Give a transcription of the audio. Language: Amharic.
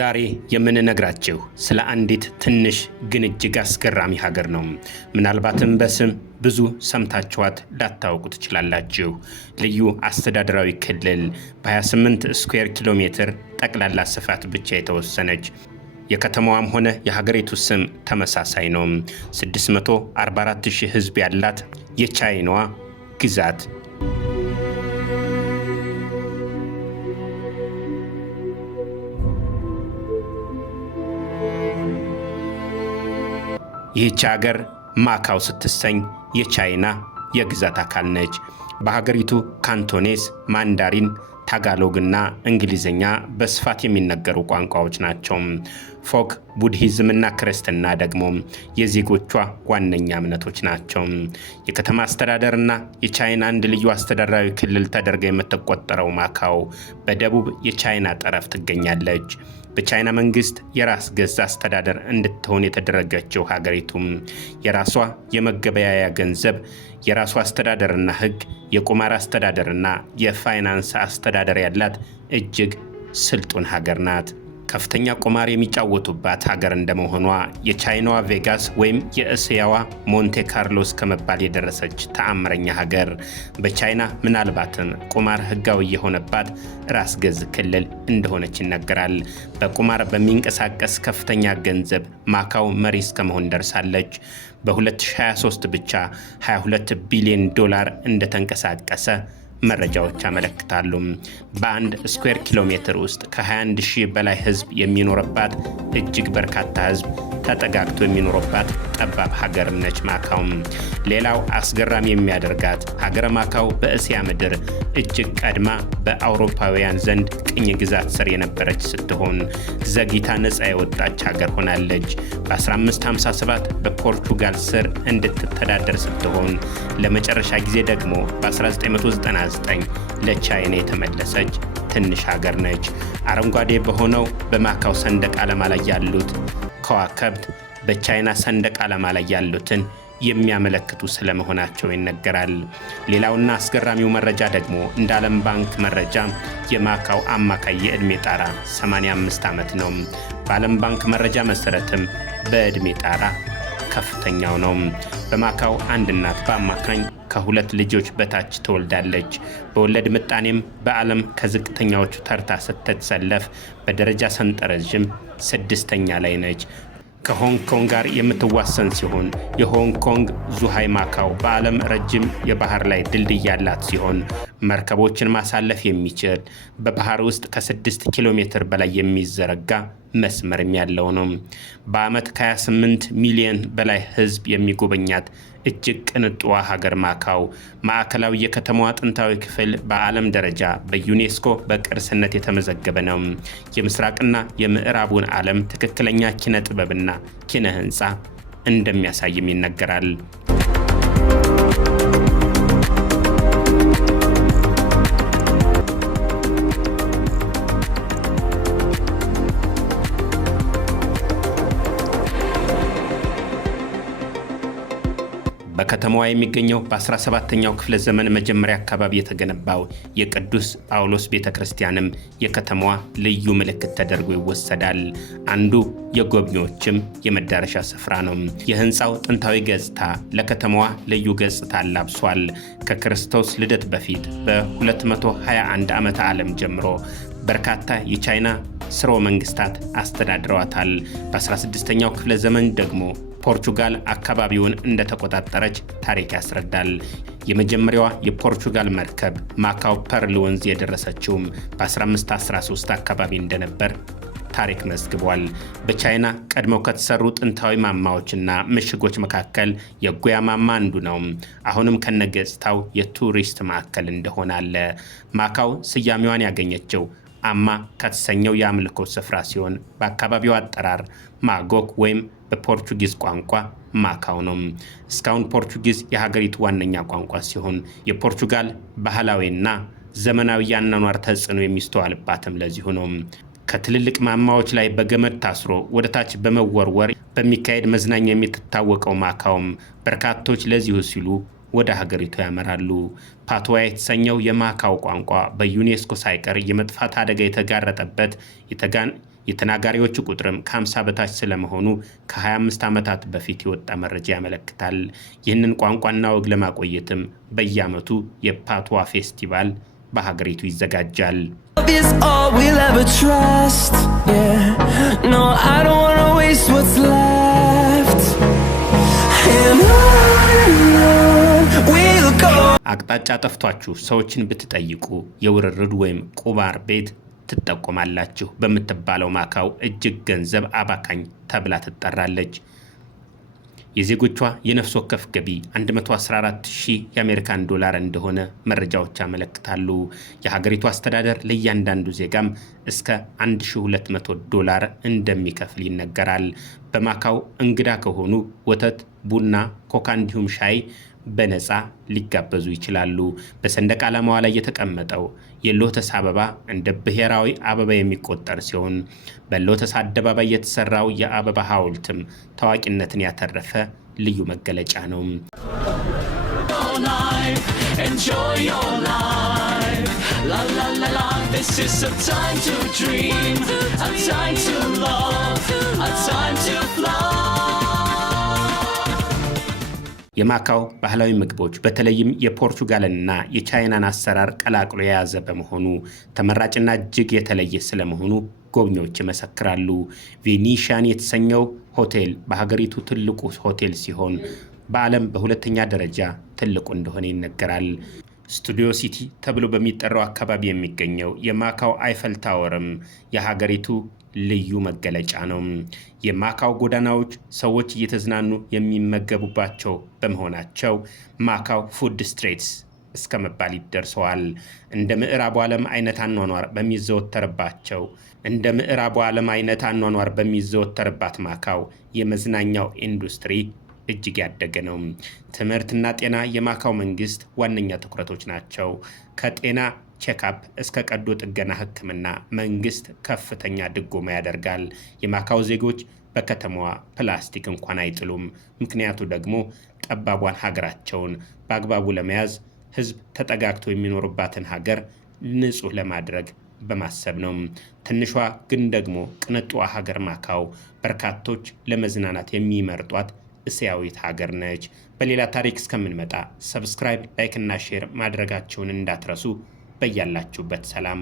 ዛሬ የምንነግራችሁ ስለ አንዲት ትንሽ ግን እጅግ አስገራሚ ሀገር ነው። ምናልባትም በስም ብዙ ሰምታችኋት ላታውቁ ትችላላችሁ። ልዩ አስተዳደራዊ ክልል በ28 ስኩዌር ኪሎ ሜትር ጠቅላላ ስፋት ብቻ የተወሰነች፣ የከተማዋም ሆነ የሀገሪቱ ስም ተመሳሳይ ነው። 644,000 ሕዝብ ያላት የቻይናዋ ግዛት። ይህች ሀገር ማካው ስትሰኝ የቻይና የግዛት አካል ነች። በሀገሪቱ ካንቶኔስ፣ ማንዳሪን፣ ታጋሎግና እንግሊዝኛ በስፋት የሚነገሩ ቋንቋዎች ናቸው። ፎክ፣ ቡድሂዝምና ክርስትና ደግሞ የዜጎቿ ዋነኛ እምነቶች ናቸው። የከተማ አስተዳደርና የቻይና አንድ ልዩ አስተዳደራዊ ክልል ተደርጋ የምትቆጠረው ማካው በደቡብ የቻይና ጠረፍ ትገኛለች። በቻይና መንግስት የራስ ገዝ አስተዳደር እንድትሆን የተደረገችው ሀገሪቱም የራሷ የመገበያያ ገንዘብ፣ የራሷ አስተዳደርና ሕግ፣ የቁማር አስተዳደርና የፋይናንስ አስተዳደር ያላት እጅግ ስልጡን ሀገር ናት። ከፍተኛ ቁማር የሚጫወቱባት ሀገር እንደመሆኗ የቻይናዋ ቬጋስ ወይም የእስያዋ ሞንቴ ካርሎስ ከመባል የደረሰች ተአምረኛ ሀገር፣ በቻይና ምናልባትም ቁማር ህጋዊ የሆነባት ራስ ገዝ ክልል እንደሆነች ይነገራል። በቁማር በሚንቀሳቀስ ከፍተኛ ገንዘብ ማካው መሪ እስከመሆን ደርሳለች። በ2023 ብቻ 22 ቢሊዮን ዶላር እንደተንቀሳቀሰ መረጃዎች ያመለክታሉ። በአንድ ስኩዌር ኪሎ ሜትር ውስጥ ከ21,000 በላይ ህዝብ የሚኖርባት እጅግ በርካታ ህዝብ ተጠጋግቶ የሚኖርባት ጠባብ ሀገር ነች ማካው። ሌላው አስገራሚ የሚያደርጋት ሀገረ ማካው በእስያ ምድር እጅግ ቀድማ በአውሮፓውያን ዘንድ ቅኝ ግዛት ስር የነበረች ስትሆን ዘግይታ ነፃ የወጣች ሀገር ሆናለች። በ1557 በፖርቹጋል ስር እንድትተዳደር ስትሆን ለመጨረሻ ጊዜ ደግሞ በ1999 ለቻይና የተመለሰች ትንሽ ሀገር ነች። አረንጓዴ በሆነው በማካው ሰንደቅ ዓላማ ላይ ያሉት ከዋክብት በቻይና ሰንደቅ ዓላማ ላይ ያሉትን የሚያመለክቱ ስለመሆናቸው ይነገራል። ሌላውና አስገራሚው መረጃ ደግሞ እንደ ዓለም ባንክ መረጃ የማካው አማካይ የዕድሜ ጣራ 85 ዓመት ነው። በዓለም ባንክ መረጃ መሰረትም በዕድሜ ጣራ ከፍተኛው ነው። በማካው አንድ እናት በአማካኝ ከሁለት ልጆች በታች ትወልዳለች። በወለድ ምጣኔም በዓለም ከዝቅተኛዎቹ ተርታ ስትሰለፍ በደረጃ ሰንጠረዥም 6ኛ ላይ ነች። ከሆንግ ኮንግ ጋር የምትዋሰን ሲሆን የሆንግ ኮንግ ዙሃይ ማካው በዓለም ረጅም የባህር ላይ ድልድይ ያላት ሲሆን መርከቦችን ማሳለፍ የሚችል በባህር ውስጥ ከ6 ኪሎ ሜትር በላይ የሚዘረጋ መስመርም ያለው ነው። በዓመት ከ28 ሚሊዮን በላይ ህዝብ የሚጎበኛት እጅግ ቅንጡዋ ሀገር ማካው ማዕከላዊ የከተማዋ ጥንታዊ ክፍል በዓለም ደረጃ በዩኔስኮ በቅርስነት የተመዘገበ ነው። የምስራቅና የምዕራቡን ዓለም ትክክለኛ ኪነ ጥበብና ኪነ ህንፃ እንደሚያሳይም ይነገራል። በከተማዋ የሚገኘው በ17ኛው ክፍለ ዘመን መጀመሪያ አካባቢ የተገነባው የቅዱስ ጳውሎስ ቤተክርስቲያንም የከተማዋ ልዩ ምልክት ተደርጎ ይወሰዳል። አንዱ የጎብኚዎችም የመዳረሻ ስፍራ ነው። የህንፃው ጥንታዊ ገጽታ ለከተማዋ ልዩ ገጽታ አላብሷል። ከክርስቶስ ልደት በፊት በ221 ዓመተ ዓለም ጀምሮ በርካታ የቻይና ስርወ መንግስታት አስተዳድረዋታል። በ16ኛው ክፍለ ዘመን ደግሞ ፖርቹጋል አካባቢውን እንደተቆጣጠረች ታሪክ ያስረዳል። የመጀመሪያዋ የፖርቹጋል መርከብ ማካው ፐርል ወንዝ የደረሰችውም በ1513 አካባቢ እንደነበር ታሪክ መዝግቧል። በቻይና ቀድመው ከተሰሩ ጥንታዊ ማማዎችና ምሽጎች መካከል የጎያ ማማ አንዱ ነው። አሁንም ከነገጽታው የቱሪስት ማዕከል እንደሆነ አለ። ማካው ስያሜዋን ያገኘችው አማ ከተሰኘው የአምልኮ ስፍራ ሲሆን በአካባቢው አጠራር ማጎክ ወይም በፖርቹጊዝ ቋንቋ ማካው ነው። እስካሁን ፖርቹጊዝ የሀገሪቱ ዋነኛ ቋንቋ ሲሆን የፖርቹጋል ባህላዊና ዘመናዊ የአኗኗር ተጽዕኖ የሚስተዋልባትም ለዚሁ ነው። ከትልልቅ ማማዎች ላይ በገመድ ታስሮ ወደ ታች በመወርወር በሚካሄድ መዝናኛ የምትታወቀው ማካውም በርካቶች ለዚሁ ሲሉ ወደ ሀገሪቱ ያመራሉ። ፓትዋ የተሰኘው የማካው ቋንቋ በዩኔስኮ ሳይቀር የመጥፋት አደጋ የተጋረጠበት የተናጋሪዎቹ ቁጥርም ከ50 በታች ስለመሆኑ ከ25 ዓመታት በፊት የወጣ መረጃ ያመለክታል። ይህንን ቋንቋና ወግ ለማቆየትም በየዓመቱ የፓትዋ ፌስቲቫል በሀገሪቱ ይዘጋጃል። አቅጣጫ ጠፍቷችሁ ሰዎችን ብትጠይቁ የውርርድ ወይም ቁማር ቤት ትጠቆማላችሁ በምትባለው ማካው እጅግ ገንዘብ አባካኝ ተብላ ትጠራለች። የዜጎቿ የነፍስ ወከፍ ገቢ 114,000 የአሜሪካን ዶላር እንደሆነ መረጃዎች ያመለክታሉ። የሀገሪቱ አስተዳደር ለእያንዳንዱ ዜጋም እስከ 1200 ዶላር እንደሚከፍል ይነገራል። በማካው እንግዳ ከሆኑ ወተት፣ ቡና፣ ኮካ እንዲሁም ሻይ በነፃ ሊጋበዙ ይችላሉ። በሰንደቅ ዓላማዋ ላይ የተቀመጠው የሎተስ አበባ እንደ ብሔራዊ አበባ የሚቆጠር ሲሆን በሎተስ አደባባይ የተሰራው የአበባ ሐውልትም ታዋቂነትን ያተረፈ ልዩ መገለጫ ነው። የማካው ባህላዊ ምግቦች በተለይም የፖርቹጋልና የቻይናን አሰራር ቀላቅሎ የያዘ በመሆኑ ተመራጭና እጅግ የተለየ ስለመሆኑ ጎብኚዎች ይመሰክራሉ። ቬኒሽያን የተሰኘው ሆቴል በሀገሪቱ ትልቁ ሆቴል ሲሆን በዓለም በሁለተኛ ደረጃ ትልቁ እንደሆነ ይነገራል። ስቱዲዮ ሲቲ ተብሎ በሚጠራው አካባቢ የሚገኘው የማካው አይፈል ታወርም የሀገሪቱ ልዩ መገለጫ ነው። የማካው ጎዳናዎች ሰዎች እየተዝናኑ የሚመገቡባቸው በመሆናቸው ማካው ፉድ ስትሪትስ እስከ መባል ይደርሰዋል። እንደ ምዕራቡ ዓለም አይነት አኗኗር በሚዘወተርባት ማካው የመዝናኛው ኢንዱስትሪ እጅግ ያደገ ነው። ትምህርትና ጤና የማካው መንግስት ዋነኛ ትኩረቶች ናቸው። ከጤና ቼክአፕ እስከ ቀዶ ጥገና ሕክምና መንግስት ከፍተኛ ድጎማ ያደርጋል። የማካው ዜጎች በከተማዋ ፕላስቲክ እንኳን አይጥሉም። ምክንያቱ ደግሞ ጠባቧን ሀገራቸውን በአግባቡ ለመያዝ ህዝብ ተጠጋግቶ የሚኖርባትን ሀገር ንጹህ ለማድረግ በማሰብ ነው። ትንሿ ግን ደግሞ ቅንጧ ሀገር ማካው በርካቶች ለመዝናናት የሚመርጧት እስያዊት ሀገር ነች። በሌላ ታሪክ እስከምንመጣ ሰብስክራይብ፣ ላይክ እና ሼር ማድረጋችሁን እንዳትረሱ። በያላችሁበት ሰላም